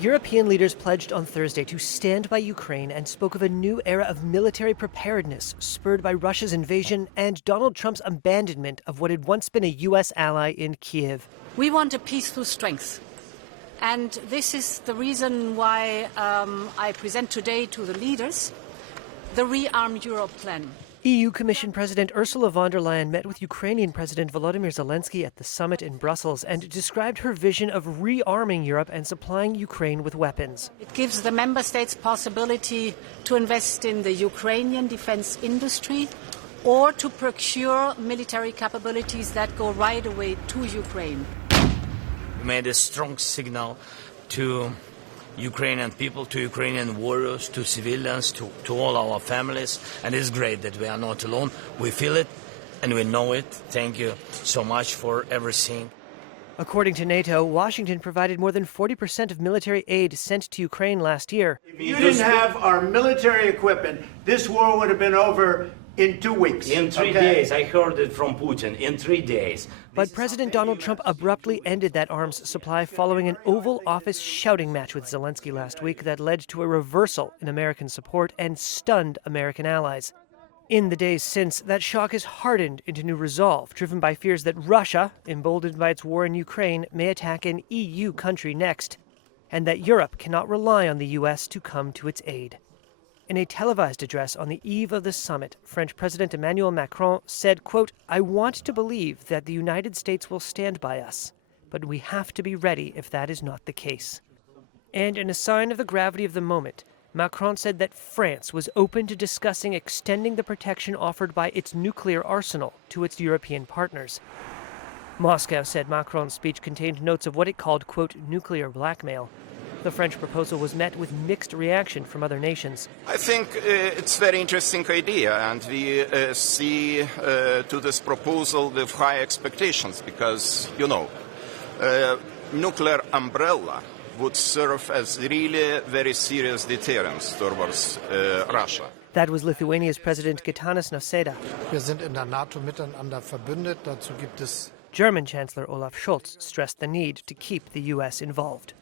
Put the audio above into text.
European leaders pledged on Thursday to stand by Ukraine and spoke of a new era of military preparedness spurred by Russia's invasion and Donald Trump's abandonment of what had once been a U.S. ally in Kiev. We want a peaceful strength. And this is the reason why I present today to the leaders the Rearm Europe plan. EU Commission President Ursula von der Leyen met with Ukrainian President Volodymyr Zelensky at the summit in Brussels and described her vision of rearming Europe and supplying Ukraine with weapons. It gives the member states possibility to invest in the Ukrainian defense industry or to procure military capabilities that go right away to Ukraine. We made a strong signal to Ukrainian people, to Ukrainian warriors, to civilians, to all our families. And it's great that we are not alone. We feel it and we know it. Thank you so much for everything. According to NATO, Washington provided more than 40% of military aid sent to Ukraine last year. If you didn't have our military equipment, this war would have been over in 2 weeks. In 3 days. I heard it from Putin. In 3 days. But President Donald Trump abruptly ended that arms supply following an Oval Office shouting match with Zelensky last week that led to a reversal in American support and stunned American allies. In the days since, that shock has hardened into new resolve, driven by fears that Russia, emboldened by its war in Ukraine, may attack an EU country next, and that Europe cannot rely on the U.S. to come to its aid. In a televised address on the eve of the summit, French President Emmanuel Macron said, quote, "I want to believe that the United States will stand by us, but we have to be ready if that is not the case." And in a sign of the gravity of the moment, Macron said that France was open to discussing extending the protection offered by its nuclear arsenal to its European partners. Moscow said Macron's speech contained notes of what it called, quote, "nuclear blackmail." The French proposal was met with mixed reaction from other nations. I think it's a very interesting idea, and we see to this proposal with high expectations because, nuclear umbrella would serve as really very serious deterrence towards Russia. That was Lithuania's President Gitanas Nausėda. Wir sind in der NATO miteinander verbündet. Dazu gibt es German Chancellor Olaf Scholz stressed the need to keep the U.S. involved.